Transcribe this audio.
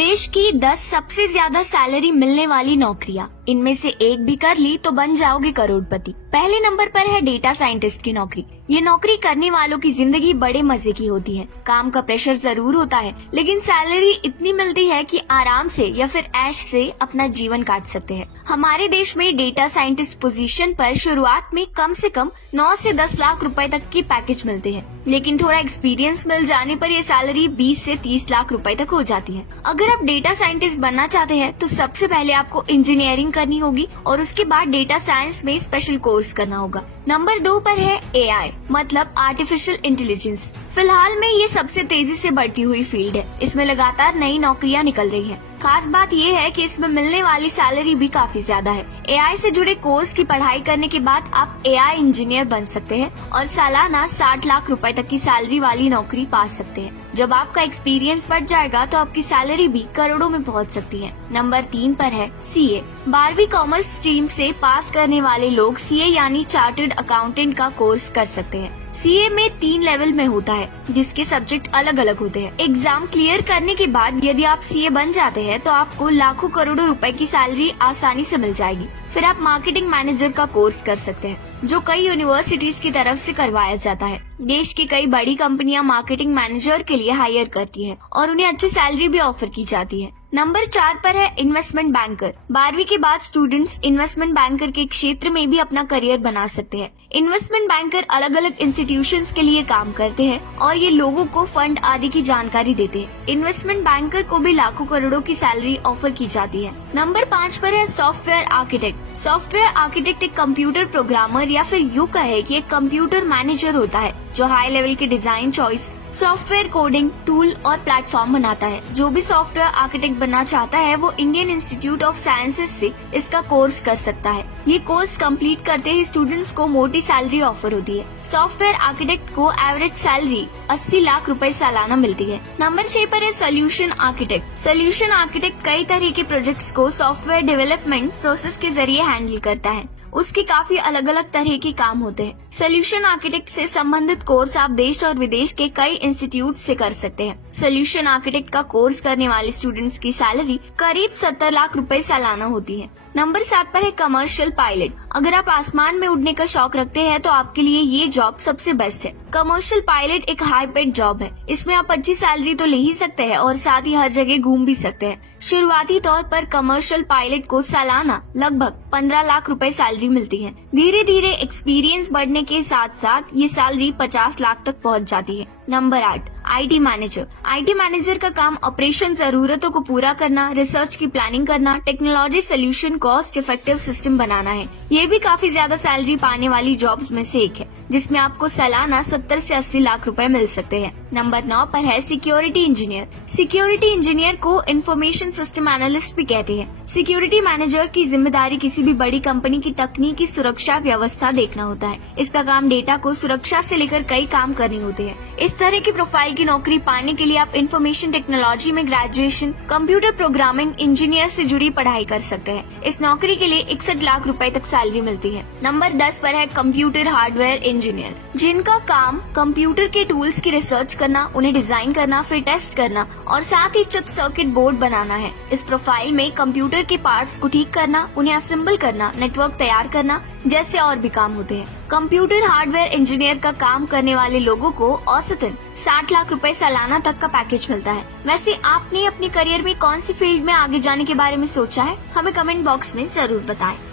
देश की 10 सबसे ज्यादा सैलरी मिलने वाली नौकरियां, इनमें से एक भी कर ली तो बन जाओगे करोड़पति। पहले नंबर पर है डेटा साइंटिस्ट की नौकरी। ये नौकरी करने वालों की जिंदगी बड़े मजे की होती है। काम का प्रेशर जरूर होता है, लेकिन सैलरी इतनी मिलती है कि आराम से या फिर ऐश से अपना जीवन काट सकते हैं। हमारे देश में डेटा साइंटिस्ट पोजीशन पर शुरुआत में कम से कम 9 से 10 लाख रुपए तक की पैकेज मिलते हैं, लेकिन थोड़ा एक्सपीरियंस मिल जाने पर ये सैलरी 20 से 30 लाख रुपए तक हो जाती है। अगर आप डेटा साइंटिस्ट बनना चाहते हैं तो सबसे पहले आपको इंजीनियरिंग करनी होगी और उसके बाद डेटा साइंस में स्पेशल कोर्स करना होगा। नंबर 2 पर है AI, मतलब आर्टिफिशियल इंटेलिजेंस। फिलहाल में ये सबसे तेजी से बढ़ती हुई फील्ड है। इसमें लगातार नई नौकरियां निकल रही हैं। खास बात ये है कि इसमें मिलने वाली सैलरी भी काफी ज्यादा है। AI से जुड़े कोर्स की पढ़ाई करने के बाद आप AI इंजीनियर बन सकते हैं और सालाना 60 लाख रुपए तक की सैलरी वाली नौकरी पा सकते हैं। जब आपका एक्सपीरियंस बढ़ जाएगा तो आपकी सैलरी भी करोड़ों में पहुंच सकती है। नंबर 3 पर है CA। 12वीं कॉमर्स स्ट्रीम से पास करने वाले लोग CA यानी चार्टर्ड अकाउंटेंट का कोर्स कर सकते हैं। CA में 3 लेवल में होता है, जिसके सब्जेक्ट अलग अलग होते हैं। एग्जाम क्लियर करने के बाद यदि आप CA बन जाते हैं तो आपको लाखों करोड़ों रुपए की सैलरी आसानी से मिल जाएगी। फिर आप मार्केटिंग मैनेजर का कोर्स कर सकते हैं, जो कई यूनिवर्सिटीज की तरफ से करवाया जाता है। देश की कई बड़ी कंपनियां मार्केटिंग मैनेजर के लिए हायर करती हैं और उन्हें अच्छी सैलरी भी ऑफर की जाती है। नंबर 4 पर है इन्वेस्टमेंट बैंकर। 12वीं के बाद स्टूडेंट्स इन्वेस्टमेंट बैंकर के क्षेत्र में भी अपना करियर बना सकते हैं। इन्वेस्टमेंट बैंकर अलग अलग इंस्टीट्यूशंस के लिए काम करते हैं और ये लोगों को फंड आदि की जानकारी देते हैं। इन्वेस्टमेंट बैंकर को भी लाखों करोड़ों की सैलरी ऑफर की जाती है। नंबर 5 पर है सॉफ्टवेयर आर्किटेक्ट। सॉफ्टवेयर आर्किटेक्ट एक कंप्यूटर प्रोग्रामर या फिर यूं कहे कि एक कंप्यूटर मैनेजर होता है, जो हाई लेवल के design, choice, software coding, tool और प्लेटफॉर्म बनाता है। जो भी सॉफ्टवेयर आर्किटेक्ट बनना चाहता है वो इंडियन इंस्टीट्यूट ऑफ साइंसेज से इसका कोर्स कर सकता है। ये कोर्स कंप्लीट करते ही स्टूडेंट्स को मोटी सैलरी ऑफर होती है। सॉफ्टवेयर आर्किटेक्ट को एवरेज सैलरी 80 लाख रुपए सालाना मिलती है। नंबर 6 पर है सोल्यूशन आर्किटेक्ट। सोल्यूशन आर्किटेक्ट कई तरह के प्रोजेक्ट्स को सॉफ्टवेयर डेवलपमेंट प्रोसेस के जरिए हैंडल करता है। उसके काफी अलग अलग तरह के काम होते हैं। सोल्यूशन आर्किटेक्ट से संबंधित कोर्स आप देश और विदेश के कई इंस्टीट्यूट से कर सकते हैं। सोल्यूशन आर्किटेक्ट का कोर्स करने वाले स्टूडेंट्स की सैलरी करीब 70 लाख रुपए सालाना होती है। नंबर 7 पर है कमर्शियल पायलट। अगर आप आसमान में उड़ने का शौक रखते हैं तो आपके लिए ये जॉब सबसे बेस्ट है। कमर्शियल पायलट एक हाई पेड जॉब है। इसमें आप अच्छी सैलरी तो ले ही सकते हैं और साथ ही हर जगह घूम भी सकते हैं। शुरुआती तौर पर कमर्शियल पायलट को सालाना लगभग 15 लाख रुपए सैलरी मिलती है। धीरे धीरे एक्सपीरियंस बढ़ने के साथ साथ ये सैलरी 50 लाख तक पहुंच जाती है। Number 8 IT manager. IT manager का काम ऑपरेशन जरूरतों को पूरा करना, रिसर्च की प्लानिंग करना, technology solution, cost effective system बनाना है। ये भी काफी ज्यादा सैलरी पाने वाली जॉब्स में से एक है, जिसमें आपको सालाना 70 से 80 लाख रुपए मिल सकते हैं। नंबर 9 पर है सिक्योरिटी इंजीनियर। सिक्योरिटी इंजीनियर को इंफॉर्मेशन सिस्टम एनालिस्ट भी कहते हैं। सिक्योरिटी मैनेजर की जिम्मेदारी किसी भी बड़ी कंपनी की तकनीकी सुरक्षा व्यवस्था देखना होता है। इसका काम डेटा को सुरक्षा से लेकर कई काम करने होते हैं। इस तरह की प्रोफाइल की नौकरी पाने के लिए आप इंफॉर्मेशन टेक्नोलॉजी में ग्रेजुएशन, कंप्यूटर प्रोग्रामिंग इंजीनियर से जुड़ी पढ़ाई कर सकते हैं। इस नौकरी के लिए 61 लाख रुपए तक सैलरी मिलती है। नंबर 10 पर है कंप्यूटर हार्डवेयर इंजीनियर, जिनका काम कंप्यूटर के टूल्स की रिसर्च करना, उन्हें डिजाइन करना, फिर टेस्ट करना और साथ ही चिप सर्किट बोर्ड बनाना है। इस प्रोफाइल में कंप्यूटर के पार्ट्स को ठीक करना, उन्हें असेंबल करना, नेटवर्क तैयार करना जैसे और भी काम होते हैं। कंप्यूटर हार्डवेयर इंजीनियर का काम करने वाले लोगों को औसतन 60 लाख रुपए सालाना तक का पैकेज मिलता है। वैसे आपने अपने करियर में कौन सी फील्ड में आगे जाने के बारे में सोचा है? हमें कमेंट बॉक्स में जरूर बताएं।